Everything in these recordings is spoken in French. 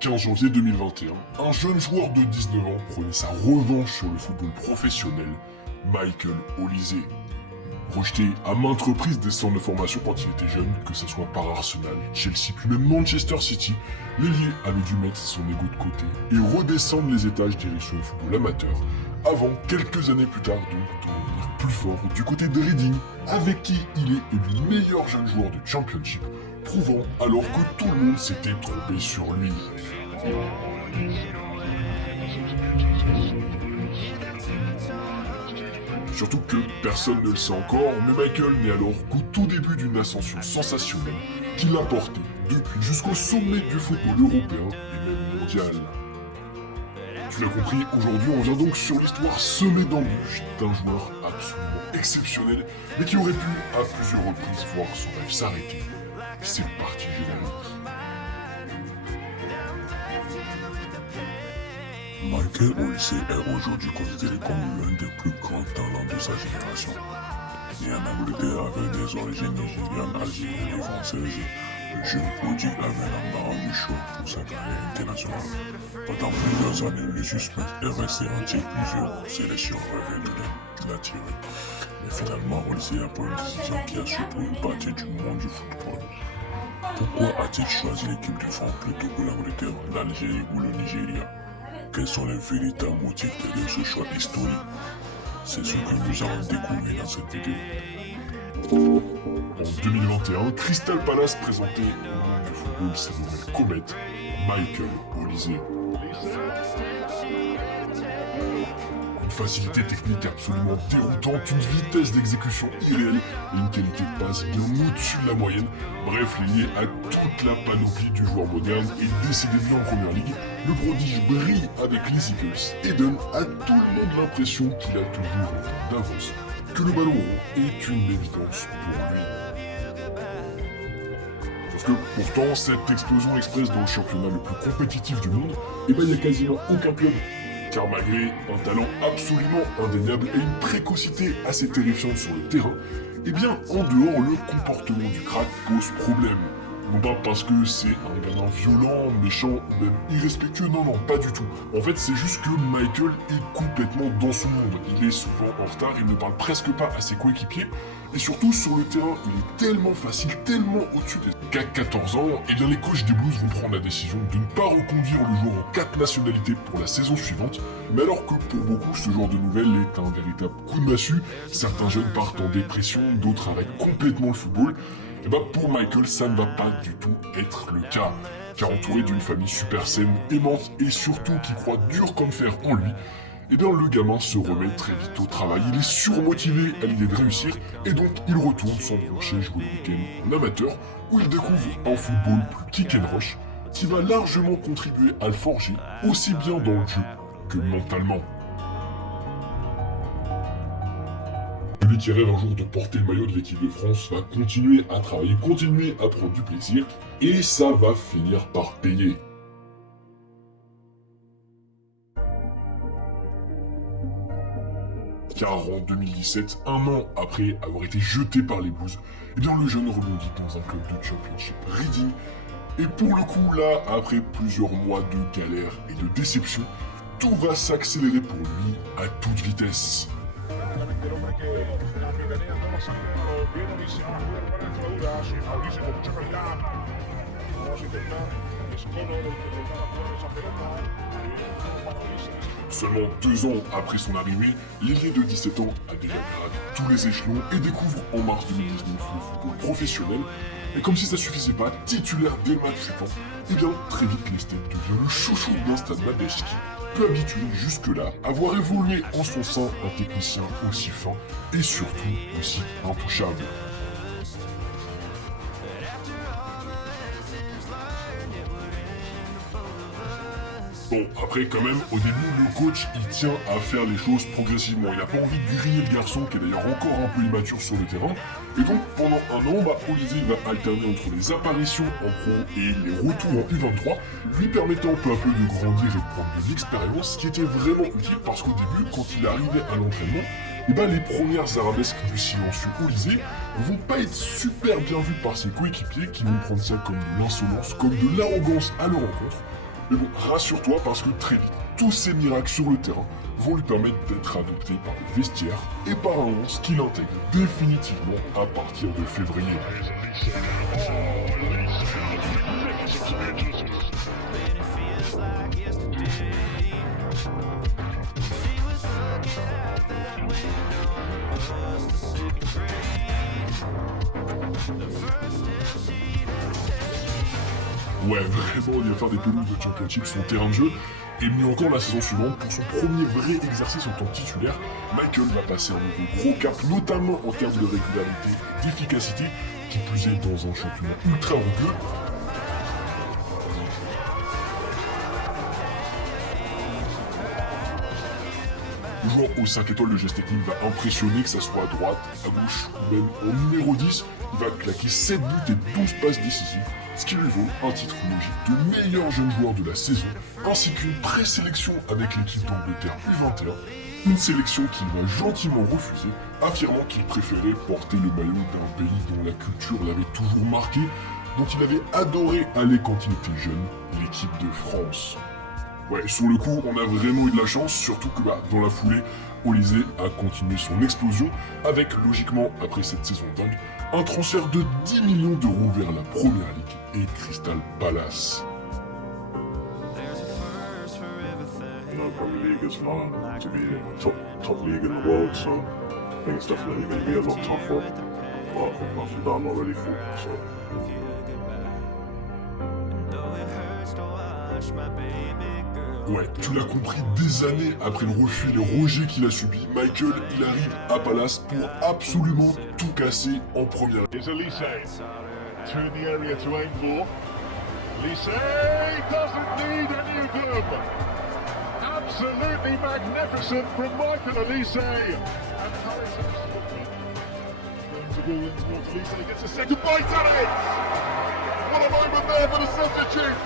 15 janvier 2021, un jeune joueur de 19 ans prenait sa revanche sur le football professionnel, Michael Olise. Rejeté à maintes reprises des centres de formation quand il était jeune, que ce soit par Arsenal, Chelsea puis même Manchester City, l'ailier avait dû mettre son ego de côté et redescendre les étages direction le football amateur, avant, quelques années plus tard donc, de revenir plus fort du côté de Reading, avec qui il est élu meilleur jeune joueur de Championship, prouvant alors que tout le monde s'était trompé sur lui. Surtout que personne ne le sait encore, mais Michael n'est alors qu'au tout début d'une ascension sensationnelle qui l'a porté depuis jusqu'au sommet du football européen et même mondial. Tu l'as compris, aujourd'hui on vient donc sur l'histoire semée d'embûches d'un joueur absolument exceptionnel, mais qui aurait pu à plusieurs reprises voir son rêve s'arrêter. C'est parti, général. Michael Olise est aujourd'hui considéré comme l'un des plus grands talents de sa génération. Né en Angleterre avec des origines nigérianes, algériennes et françaises, le jeune prodigue avait l'embarras du choix pour sa carrière internationale. Pendant plusieurs années, le suspense est resté entier, plusieurs sélections rêvaient de l'attirer. Mais finalement, Olise a pris une décision qui a surpris une partie du monde du football. Pourquoi a-t-il choisi l'équipe de France plutôt que l'Angleterre, l'Algérie ou le Nigeria? Quels sont les véritables motifs derrière ce choix historique? C'est ce que nous allons découvrir dans cette vidéo. En 2021, Crystal Palace présentait au monde du football sa nouvelle comète, Michael Olise. Une facilité technique absolument déroutante, une vitesse d'exécution irréelle et une qualité de passe bien au-dessus de la moyenne. Bref, lié à toute la panoplie du joueur moderne et décédé en première ligue, le prodige brille avec les Eagles et donne à tout le monde l'impression qu'il a toujours un temps d'avance, que le ballon rond est une évidence pour lui. Sauf que pourtant, cette explosion express dans le championnat le plus compétitif du monde, il n'y a quasiment aucun club. Car malgré un talent absolument indéniable et une précocité assez terrifiante sur le terrain, eh bien en dehors le comportement du crack pose problème. Non pas parce que c'est un gamin violent, méchant ou même irrespectueux, non, pas du tout. En fait, c'est juste que Michael est complètement dans son monde. Il est souvent en retard, il ne parle presque pas à ses coéquipiers. Et surtout, sur le terrain, il est tellement facile, tellement au-dessus des... Qu'à 14 ans, eh bien les coachs des Blues vont prendre la décision de ne pas reconduire le joueur en 4 nationalités pour la saison suivante. Mais alors que pour beaucoup, ce genre de nouvelles est un véritable coup de massue, certains jeunes partent en dépression, d'autres arrêtent complètement le football. Et bah pour Michael, ça ne va pas du tout être le cas. Car entouré d'une famille super saine, aimante et surtout qui croit dur comme fer en lui, et bien le gamin se remet très vite au travail, il est surmotivé à l'idée de réussir, et donc il retourne sans broncher jouer le week-end en amateur, où il découvre un football plus kick and rush, qui va largement contribuer à le forger, aussi bien dans le jeu que mentalement. Celui qui rêve un jour de porter le maillot de l'équipe de France va continuer à travailler, continuer à prendre du plaisir, et ça va finir par payer. Car en 2017, un an après avoir été jeté par les Blues, eh bien le jeune rebondit dans un club de Championship, Reading. Et pour le coup, là, après plusieurs mois de galère et de déception, tout va s'accélérer pour lui à toute vitesse. Seulement 2 ans après son arrivée, l'ailier de 17 ans a déjà gravi tous les échelons et découvre en mars 2019 le football professionnel. Et comme si ça suffisait pas, titulaire dès le match suivant, et bien très vite l'Esthète devient le chouchou d'un Stade Madejski, peu habitué jusque-là à voir évoluer en son sein un technicien aussi fin et surtout aussi intouchable. Bon, après quand même, au début, le coach, il tient à faire les choses progressivement. Il n'a pas envie de griller le garçon, qui est d'ailleurs encore un peu immature sur le terrain. Et donc, pendant un an, Olise va alterner entre les apparitions en pro et les retours en U23, lui permettant peu à peu de grandir et de prendre de l'expérience, ce qui était vraiment utile parce qu'au début, quand il arrivait à l'entraînement, les premières arabesques du silencieux Olise vont pas être super bien vues par ses coéquipiers qui vont prendre ça comme de l'insolence, comme de l'arrogance à leur rencontre. Mais bon, rassure-toi parce que très vite, tous ces miracles sur le terrain vont lui permettre d'être adopté par le vestiaire et par un 11 qu'il intègre définitivement à partir de février. Ouais, vraiment, il va faire des pelouses de championship son terrain de jeu. Et mieux encore, la saison suivante, pour son premier vrai exercice en tant que titulaire, Michael va passer un nouveau gros cap, notamment en termes de régularité et d'efficacité, qui plus est dans un championnat ultra rugueux. Le joueur aux 5 étoiles de geste technique va impressionner, que ça soit à droite, à gauche ou même en numéro 10. Il va claquer 7 buts et 12 passes décisives, ce qui lui vaut un titre logique de meilleur jeune joueur de la saison, ainsi qu'une présélection avec l'équipe d'Angleterre U21, une sélection qu'il va gentiment refuser, affirmant qu'il préférait porter le maillot d'un pays dont la culture l'avait toujours marqué, dont il avait adoré aller quand il était jeune, l'équipe de France. Ouais, sur le coup, on a vraiment eu de la chance, surtout que dans la foulée, Olise a continué son explosion avec, logiquement, après cette saison dingue, un transfert de 10 millions d'euros vers la Première Ligue et Crystal Palace. Premier League is fun to be in top league in the world, so I think it's definitely going to be a lot tougher. But nothing that I'm not ready for. So. Ouais, tu l'as compris, des années après le refus et les rejets qu'il a subis, Michael, il arrive à Palace pour absolument tout casser en première. Here's Olise. Turn the area to aim for. Olise doesn't need any of them. Absolutely magnificent from Michael Olise. And Harrison brings the ball in towards Olise. Gets a second bite out of it. What a moment there for the substitute.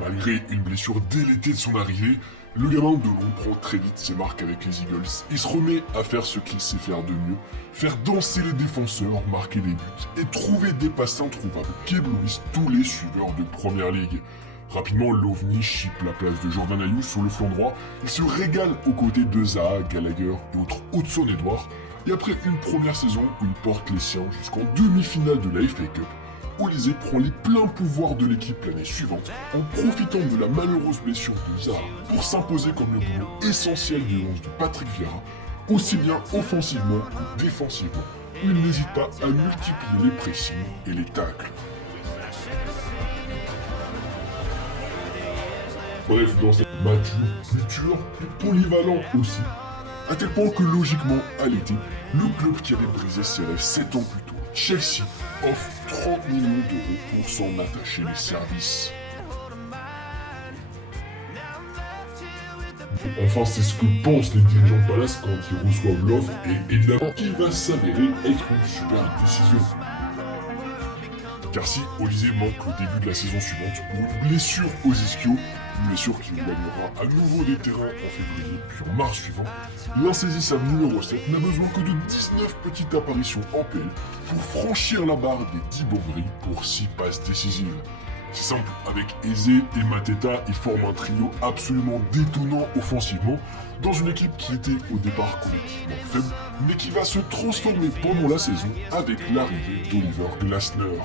Malgré une blessure dès l'été de son arrivée, le gamin de Londres prend très vite ses marques avec les Eagles. Il se remet à faire ce qu'il sait faire de mieux, faire danser les défenseurs, marquer des buts et trouver des passes introuvables qui éblouissent tous les suiveurs de Première Ligue. Rapidement, l'OVNI chipe la place de Jordan Ayew sur le flanc droit. Il se régale aux côtés de Zaha, Gallagher et autres Hudson-Edouard. Et après une première saison où il porte les siens jusqu'en demi-finale de la FA Cup, Olise prend les pleins pouvoirs de l'équipe l'année suivante en profitant de la malheureuse blessure de Zaha pour s'imposer comme le boulot essentiel du 11 de Patrick Vieira, aussi bien offensivement que défensivement, où il n'hésite pas à multiplier les pressings et les tacles. Bref, dans cette mature, plus dur, plus polyvalent aussi, à tel point que logiquement, à l'été, le club qui avait brisé ses rêves 7 ans plus tôt, Chelsea, offre 30 millions d'euros pour s'en attacher les services. Enfin, c'est ce que pensent les dirigeants de Palace quand ils reçoivent l'offre, et évidemment, qui va s'avérer être une super décision. Car si Olise manque le début de la saison suivante pour une blessure aux ischios, une blessure qui lui gagnera à nouveau des terrains en février puis en mars suivant, l'insaisissable numéro 7 n'a besoin que de 19 petites apparitions en PL pour franchir la barre des 10 bourgeries pour 6 passes décisives. C'est simple, avec Eze et Mateta, ils forment un trio absolument détonnant offensivement dans une équipe qui était au départ collectivement faible, mais qui va se transformer pendant la saison avec l'arrivée d'Oliver Glasner.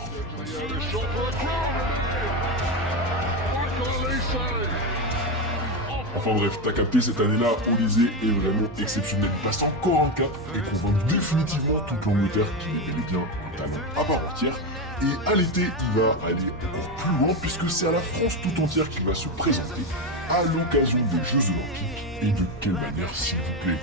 Enfin bref, t'as capté, cette année-là, Olise est vraiment exceptionnel. Il passe encore un cap et convainc définitivement toute l'Angleterre qu'il est bel et bien un talent à part entière. Et à l'été, il va aller encore plus loin puisque c'est à la France tout entière qu'il va se présenter à l'occasion des Jeux Olympiques. Et de quelle manière, s'il vous plaît.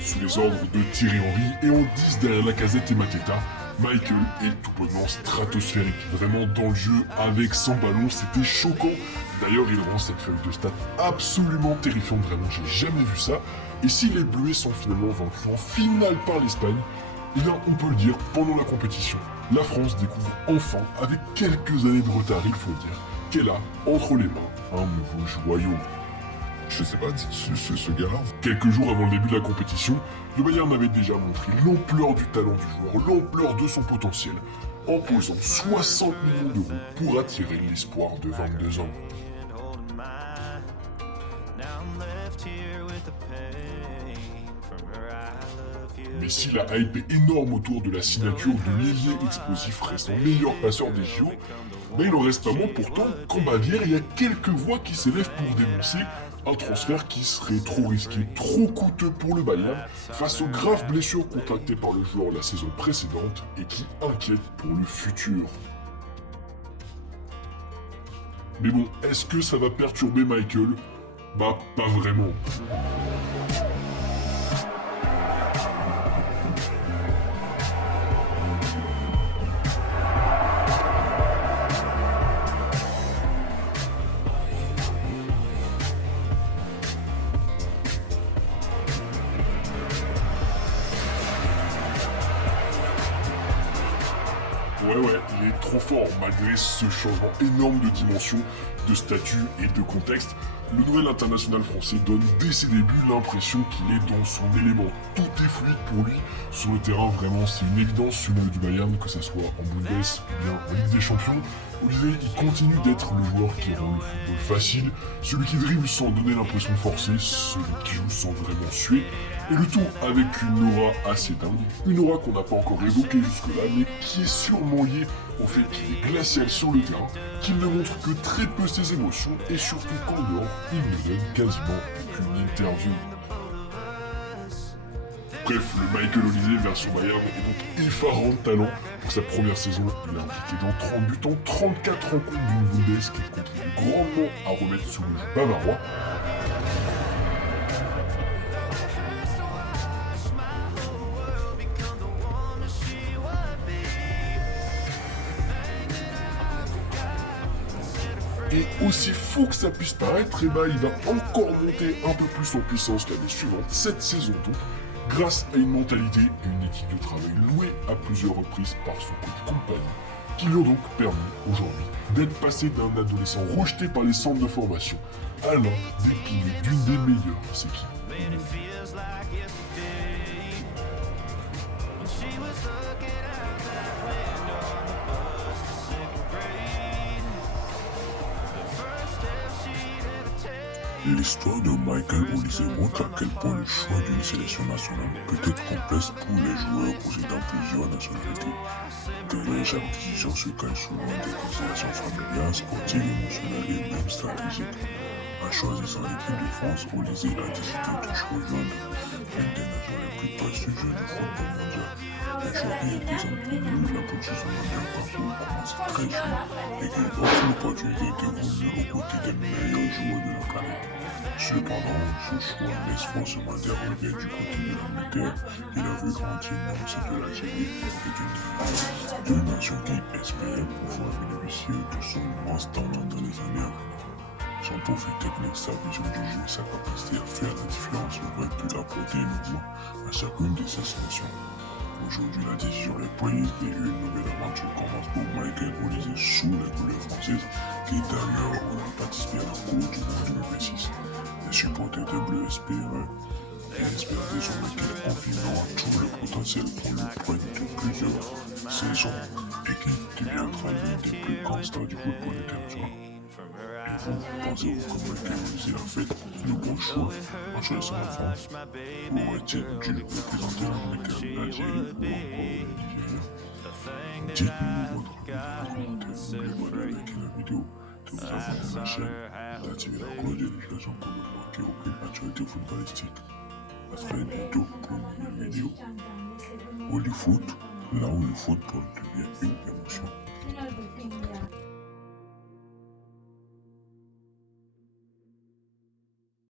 Sous les ordres de Thierry Henry et en 10 derrière Lacazette et Mateta, Michael est tout bonnement stratosphérique. Vraiment dans le jeu, avec 100 ballons, c'était choquant. D'ailleurs, il rend cette feuille de stats absolument terrifiante, vraiment, j'ai jamais vu ça. Et si les Bleus sont finalement vaincus en finale par l'Espagne, eh bien, on peut le dire, pendant la compétition, la France découvre enfin, avec quelques années de retard, il faut dire, qu'elle a entre les mains un nouveau joyau. Je sais pas, ce gars-là. Quelques jours avant le début de la compétition, le Bayern avait déjà montré l'ampleur du talent du joueur, l'ampleur de son potentiel, en posant 60 millions d'euros pour attirer l'espoir de 22 ans. Mais si la hype est énorme autour de la signature de l'ailier explosif restant meilleur passeur des JO, mais il en reste pas moins pourtant qu'en Bavière, il y a quelques voix qui s'élèvent pour dénoncer un transfert qui serait trop risqué, trop coûteux pour le Bayern face aux graves blessures contractées par le joueur la saison précédente et qui inquiète pour le futur. Mais bon, est-ce que ça va perturber Michael? Bah, pas vraiment. Ouais, il est trop fort malgré ce changement énorme de dimension, de statut et de contexte. Le nouvel international français donne dès ses débuts l'impression qu'il est dans son élément. Tout est fluide pour lui. Sur le terrain, vraiment, c'est une évidence sur le du Bayern, que ce soit en Bundes ou bien en Ligue des Champions. Olivier, il continue d'être le joueur qui rend le football facile, celui qui dribble sans donner l'impression de forcer, celui qui joue sans vraiment suer, et le tout avec une aura assez dingue, une aura qu'on n'a pas encore évoquée jusque-là, mais qui est sûrement liée au fait qu'il est glacial sur le terrain, qu'il ne montre que très peu ses émotions, et surtout qu'en dehors, il ne donne quasiment aucune interview. Bref, le Michael Olise version Bayern est donc effarant de talent. Pour sa première saison, il a impliqué dans 30 buts en 34 rencontres d'une Bundes qui contribue grandement à remettre sous le jeu bavarois. Et aussi fou que ça puisse paraître, et bah, il va encore monter un peu plus en puissance l'année suivante, cette saison donc, grâce à une mentalité et une équipe de travail louée à plusieurs reprises par son coach compagnie, qui lui ont donc permis aujourd'hui d'être passé d'un adolescent rejeté par les centres de formation à l'un des piliers d'une des meilleures équipes. L'histoire de Michael Olise montre à quel point le choix d'une sélection nationale peut être complexe pour les joueurs possédant plusieurs nationalités. Derrière chaque décision se cache souvent des considérations familiales, sportives, émotionnelles et même stratégiques. En choisissant l'équipe de France, Olise a décidé de rejoindre une des nations les plus prestigieuses du football mondial. Le choix qui représente pour nous la position d'un parcours commence très jeune et qui offre l'opportunité d'évoluer aux côtés des meilleurs joueurs de la planète. Cependant, ce choix laisse forcément des regrets du côté de l'Angleterre et la vu grandir dans ce de l'Algérie et du Nigeria. Deux nations qui espéraient pouvoir bénéficier de son immense talent dans les années à venir. Son profil technique, sa vision du jeu et sa capacité à faire la différence auraient pu apporter énormément à chacune de ces sélections. Aujourd'hui, la décision est prise et une nouvelle aventure commence pour Michael Olise sous les couleurs françaises, qui d'ailleurs aura participé à la Coupe du Monde 2026. Les supporters des Bleus espéraient désormais qu'il est confiant à tout le potentiel pour le prêt de plusieurs saisons et qui deviendra l'une des plus grandes stars du football international. Et vous, pensez-vous que Michael Olise a fait le bon choix en choisissant la France? Ou aurait-il dû représenter l'Angleterre, l'Algérie ou encore le Nigeria? Dites-nous votre avis dans les commentaires. N'oubliez pas de liker la vidéo, de vous abonner à la chaîne, d'activer la cloche de notification pour ne manquer aucune actualité footballistique. À très bientôt pour une nouvelle vidéo. Au foot, là où le football devient une émotion.